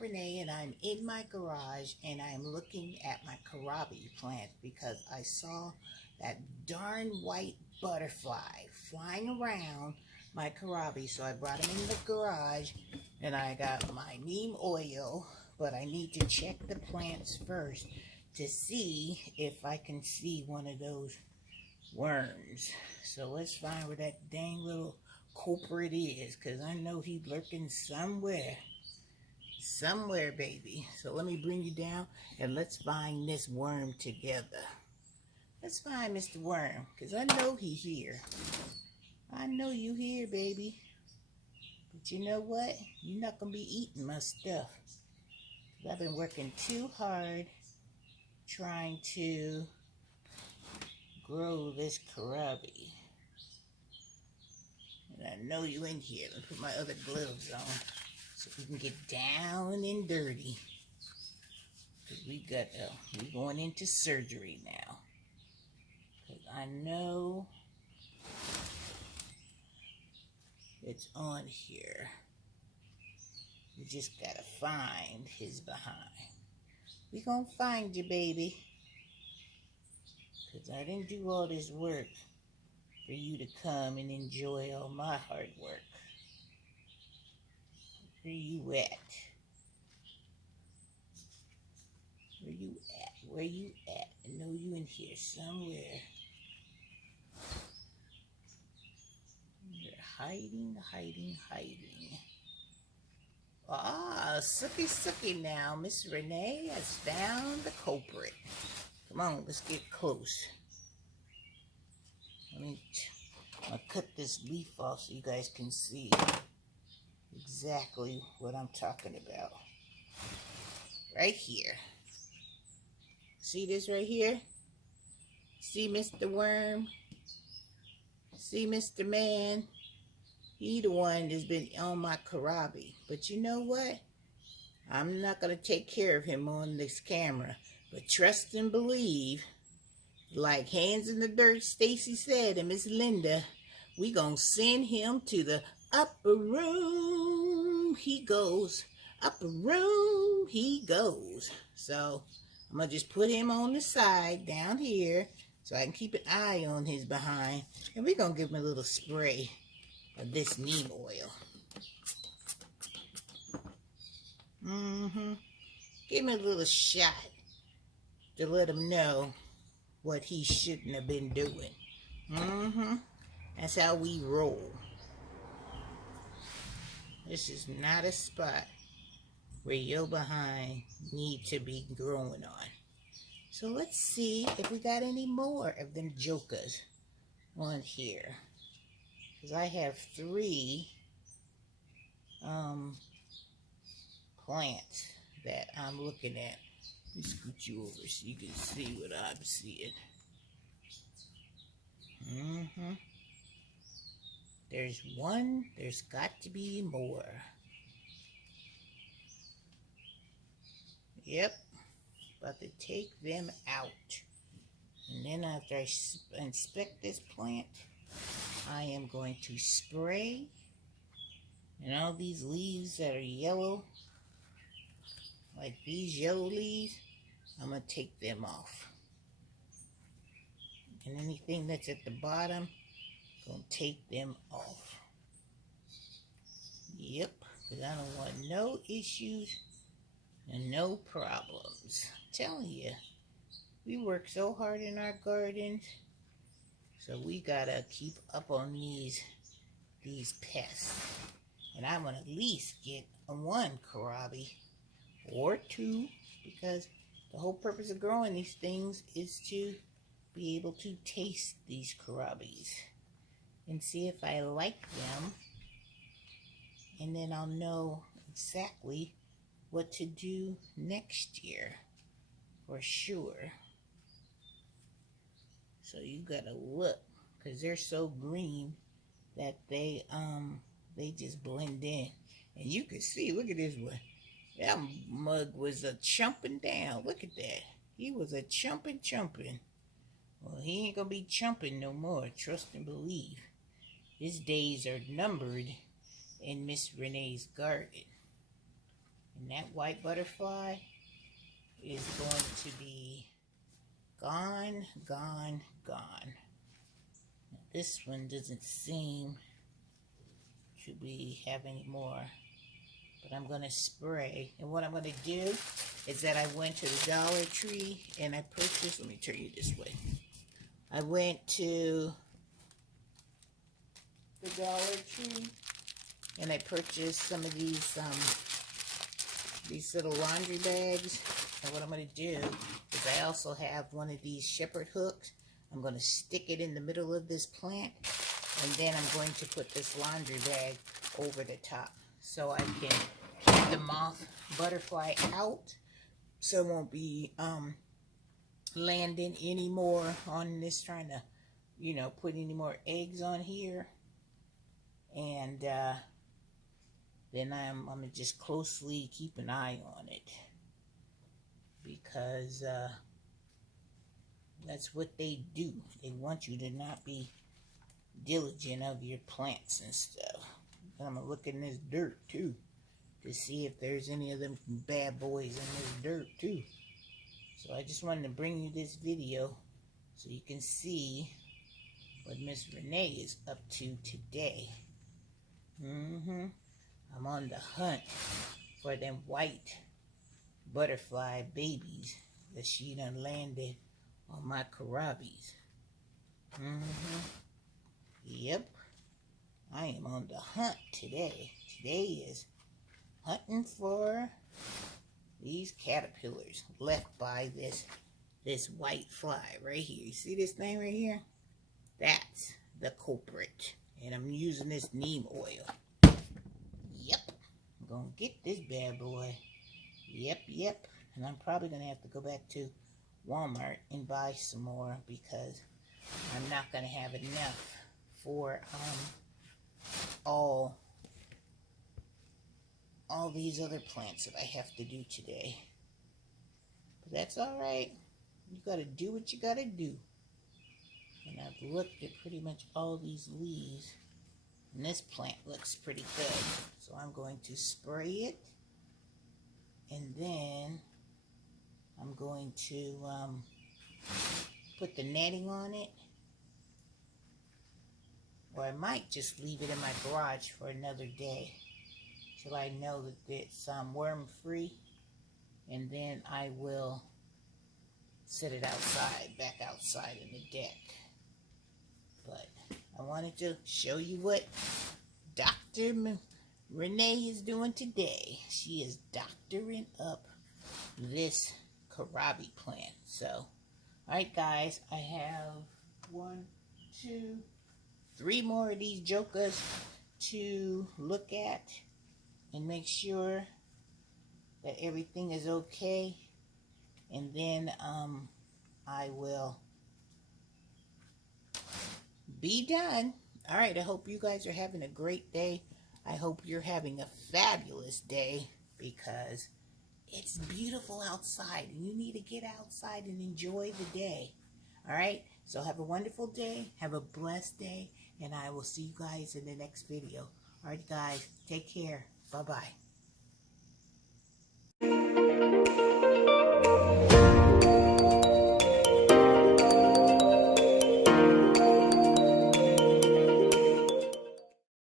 Renee and I'm in my garage and I'm looking at my kohlrabi plant because I saw that darn white butterfly flying around my kohlrabi. So I brought him in the garage and I got my neem oil, but I need to check the plants first to see if I can see one of those worms. So let's find where that dang little culprit is, because I know he's lurking somewhere. Somewhere, baby. So let me bring you down and let's find this worm together. Let's find Mr. Worm, because I know he's here. I know you here, baby. But you know what? You're not going to be eating my stuff. I've been working too hard trying to grow this kohlrabi. And I know you in here. Let me put my other gloves on so we can get down and dirty. Because we're going into surgery now. Because I know it's on here. We just got to find his behind. We going to find you, baby. Because I didn't do all this work for you to come and enjoy all my hard work. Where you at? Where you at? Where you at? I know you in here somewhere. You're hiding. Ah, sooky now. Miss Renee has found the culprit. Come on, let's get close. I'll cut this leaf off so you guys can see exactly what I'm talking about. Right here. See this right here? See Mr. Worm? See Mr. Man? He the one that's been on my kohlrabi. But you know what? I'm not going to take care of him on this camera. But trust and believe, like Hands in the Dirt, Stacy said, and Miss Linda, we going to send him to the upper room. He goes. Upper room he goes. So I'm going to just put him on the side down here so I can keep an eye on his behind. And we're going to give him a little spray of this neem oil. Give him a little shot to let him know what he shouldn't have been doing. That's how we roll. This is not a spot where your behind need to be growing on. So let's see if we got any more of them jokers on here. Because I have 3 plants that I'm looking at. Let me scoot you over so you can see what I'm seeing. There's one. There's got to be more. Yep. About to take them out. And then after I inspect this plant, I am going to spray. And all these leaves that are yellow, like these yellow leaves, I'm going to take them off. And anything that's at the bottom, I'm going to take them off. Yep, because I don't want no issues and no problems. I'm telling you, we work so hard in our gardens, so we got to keep up on these pests. And I'm going to at least get 1 kohlrabi or 2, because the whole purpose of growing these things is to be able to taste these kohlrabis and see if I like them, and then I'll know exactly what to do next year for sure. So you gotta look, because they're so green that they just blend in. And you can see, look at this one. That mug was a chumping down. Look at that. He was a chumping. Well, he ain't gonna be chumping no more. Trust and believe. His days are numbered in Miss Renee's garden. And that white butterfly is going to be gone, gone, gone. This one doesn't seem to be have any more, but I'm going to spray. And what I'm going to do is that I went to the Dollar Tree and I purchased, let me turn you this way. I went to the Dollar Tree and I purchased some of these little laundry bags. And what I'm going to do is I also have one of these shepherd hooks. I'm going to stick it in the middle of this plant, and then I'm going to put this laundry bag over the top so I can keep the moth butterfly out, so it won't be landing anymore on this, trying to, you know, put any more eggs on here. And then I'm going to just closely keep an eye on it, because that's what they do. They want you to not be diligent of your plants and stuff. I'm going to look in this dirt too to see if there's any of them bad boys in this dirt too. So I just wanted to bring you this video so you can see what Miss Renee is up to today. I'm on the hunt for them white butterfly babies that she done landed on my kohlrabies. Yep, I am on the hunt today. Today is hunting for these caterpillars left by this white fly right here. You see this thing right here? That's the culprit. And I'm using this neem oil. Yep, I'm gonna get this bad boy. Yep. And I'm probably gonna have to go back to Walmart and buy some more, because I'm not gonna have enough for all these other plants that I have to do today. But that's alright. You gotta do what you gotta do. And I've looked at pretty much all these leaves, and this plant looks pretty good. So I'm going to spray it, and then I'm going to put the netting on it. Or I might just leave it in my garage for another day till I know that it's worm free, and then I will set it outside, back outside in the deck. But I wanted to show you what Dr. Renee is doing today. She is doctoring up this kohlrabi plant. So, alright guys, I have 1, 2, 3 more of these jokers to look at and make sure that everything is okay. And then I will be done. Alright, I hope you guys are having a great day. I hope you're having a fabulous day, because it's beautiful outside and you need to get outside and enjoy the day. Alright, so have a wonderful day, have a blessed day, and I will see you guys in the next video. Alright guys, take care. Bye-bye.